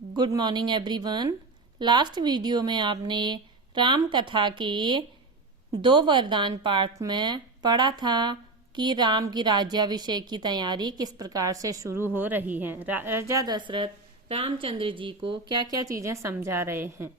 Good morning everyone. Last video में आपने राम कथा के 2 वरदान पाठ में पढ़ा था कि राम की राज्याभिषेक की तैयारी किस प्रकार से शुरू हो रही है। राजा दशरथ रामचंद्र जी को क्या क्या चीजें समझा रहे हैं।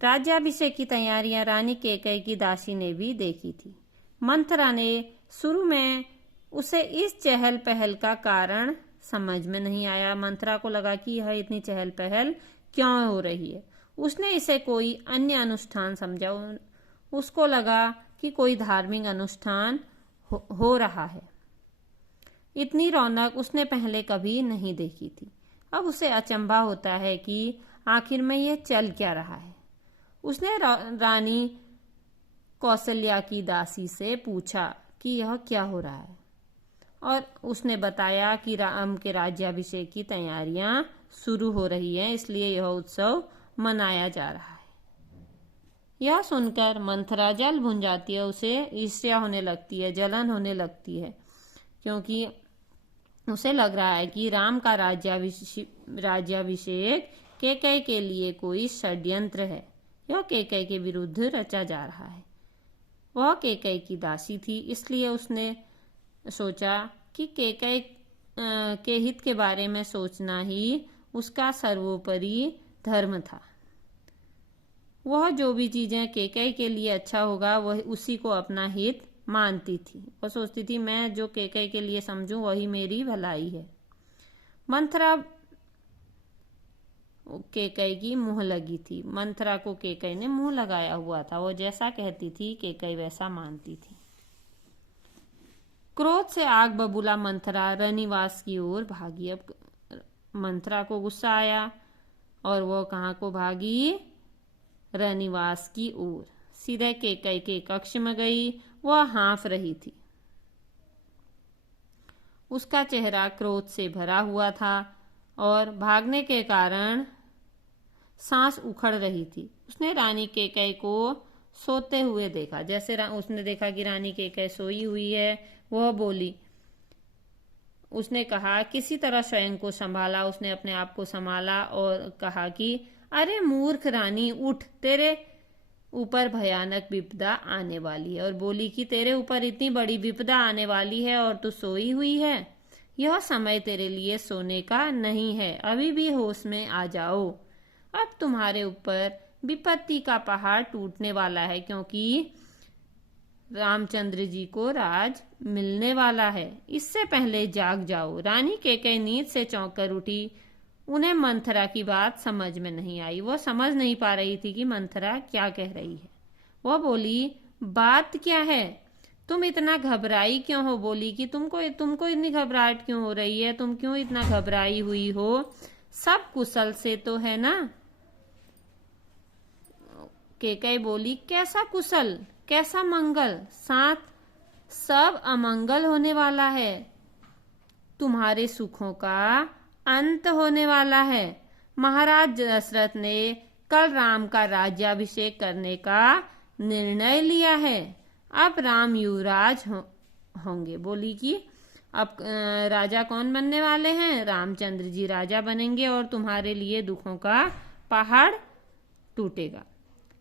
राज्याभिषेक की तैयारियां रानी कैकेयी की दासी ने भी देखी थी। मंथरा ने शुरू में उसे इस चहल पहल का कारण समझ में नहीं आया। मंथरा को लगा कि यह इतनी चहल पहल क्यों हो रही है। उसने इसे कोई अन्य अनुष्ठान समझा। उसको लगा कि कोई धार्मिक अनुष्ठान हो रहा है। इतनी रौनक उसने पहले कभी नहीं देखी थी। अब उसे अचंभा होता है कि आखिर में यह चल क्या रहा है। उसने रानी कौशल्या की दासी से पूछा कि यह क्या हो रहा है, और उसने बताया कि राम के राज्याभिषेक की तैयारियां शुरू हो रही हैं, इसलिए यह उत्सव मनाया जा रहा है। यह सुनकर मंथरा जल भुन जाती है। उसे ईर्ष्या होने लगती है, जलन होने लगती है, क्योंकि उसे लग रहा है कि राम का राज्याभिषेक कैकेयी के लिए कोई षड्यंत्र है। यह कैकेयी के विरुद्ध रचा जा रहा है। वह कैकेयी की दासी थी, इसलिए उसने सोचा कि कैकेयी के हित के बारे में सोचना ही उसका सर्वोपरि धर्म था। वह जो भी चीजें कैकेयी के लिए अच्छा होगा वह उसी को अपना हित मानती थी। वह सोचती थी मैं जो कैकेयी के लिए समझूं वही मेरी भलाई है। मंथरा कैकेयी की मुंह लगी थी। मंथरा को कैकेयी ने मुंह लगाया हुआ था। वो जैसा कहती थी कैकेयी वैसा मानती थी। क्रोध से आग बबूला मंथरा रनिवास की ओर भागी। अब मंथरा को गुस्सा आया और वो कहाँ को भागी? रनिवास की ओर। सीधे कैकेयी के कक्ष में गई। वह हाँफ रही थी। उसका चेहरा क्रोध से भरा हुआ था और भागने के कारण सांस उखड़ रही थी। उसने रानी कैकेयी को सोते हुए देखा। जैसे उसने देखा कि रानी कैकेयी सोई हुई है, वह बोली। उसने कहा किसी तरह स्वयं को संभाला। उसने अपने आप को संभाला और कहा कि अरे मूर्ख रानी, उठ, तेरे ऊपर भयानक विपदा आने वाली है। और बोली कि तेरे ऊपर इतनी बड़ी विपदा आने वाली है और तू सोई हुई है। यह समय तेरे लिए सोने का नहीं है। अभी भी होश में आ जाओ। अब तुम्हारे ऊपर विपत्ति का पहाड़ टूटने वाला है, क्योंकि रामचंद्र जी को राज मिलने वाला है। इससे पहले जाग जाओ। रानी कैकेयी नींद से चौंक कर उठी। उन्हें मंथरा की बात समझ में नहीं आई। वो समझ नहीं पा रही थी कि मंथरा क्या कह रही है। वो बोली, बात क्या है? तुम इतना घबराई क्यों हो? बोली कि तुमको इतनी घबराहट क्यों हो रही है? तुम क्यों इतना घबराई हुई हो? सब कुशल से तो है ना? कैकेयी बोली, कैसा कुशल, कैसा मंगल? साथ सब अमंगल होने वाला है। तुम्हारे सुखों का अंत होने वाला है। महाराज दशरथ ने कल राम का राज्याभिषेक करने का निर्णय लिया है। अब राम युवराज होंगे। बोली कि अब राजा कौन बनने वाले हैं? रामचंद्र जी राजा बनेंगे और तुम्हारे लिए दुखों का पहाड़ टूटेगा।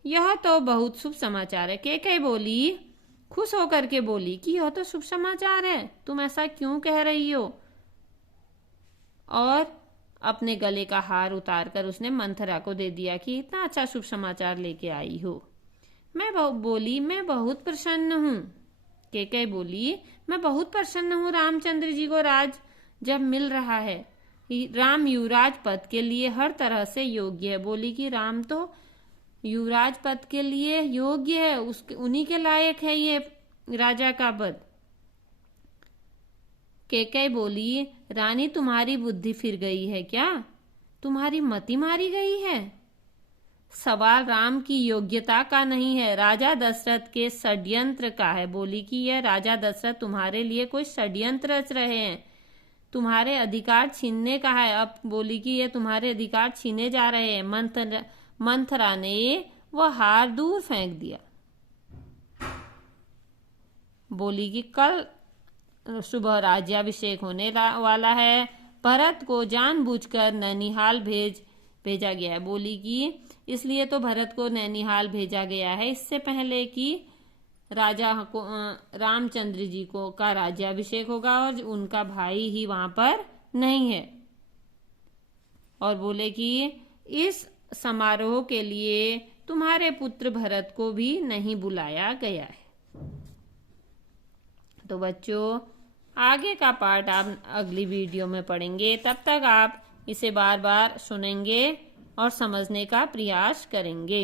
यह तो बहुत शुभ समाचार है। कैकेयी बोली, खुश होकर के बोली कि यह तो शुभ समाचार है। तुम ऐसा क्यों कह रही हो? और अपने गले का हार उतार कर उसने मंथरा को दे दिया कि इतना अच्छा शुभ समाचार लेके आई हो। मैं बहुत प्रसन्न हूँ। कैकेयी बोली, मैं बहुत प्रसन्न हूँ। रामचंद्र जी को राज जब मिल रहा है, राम युवराज पद के लिए हर तरह से योग्य है। बोली कि राम तो युवराज पद के लिए योग्य है, उन्हीं के लायक है ये राजा का पद। कैकेयी बोली, रानी तुम्हारी बुद्धि फिर गई है क्या? तुम्हारी मति मारी गई है? सवाल राम की योग्यता का नहीं है, राजा दशरथ के षड्यंत्र का है। बोली कि यह राजा दशरथ तुम्हारे लिए कोई षड्यंत्र रच रहे हैं, तुम्हारे अधिकार छीनने का है। अब बोली कि ये तुम्हारे अधिकार छीने जा रहे हैं। मंथरा ने वह हार दूर फेंक दिया। बोली कि कल सुबह राज्याभिषेक होने वाला है, भरत को जानबूझकर नैनीहाल भेजा गया है। बोली कि इसलिए तो भरत को नैनीहाल भेजा गया है, इससे पहले कि राजा को रामचंद्र जी को का राज्याभिषेक होगा और उनका भाई ही वहां पर नहीं है। और बोले कि इस समारोह के लिए तुम्हारे पुत्र भरत को भी नहीं बुलाया गया है। तो बच्चों, आगे का पार्ट आप अगली वीडियो में पढ़ेंगे। तब तक आप इसे बार बार सुनेंगे और समझने का प्रयास करेंगे।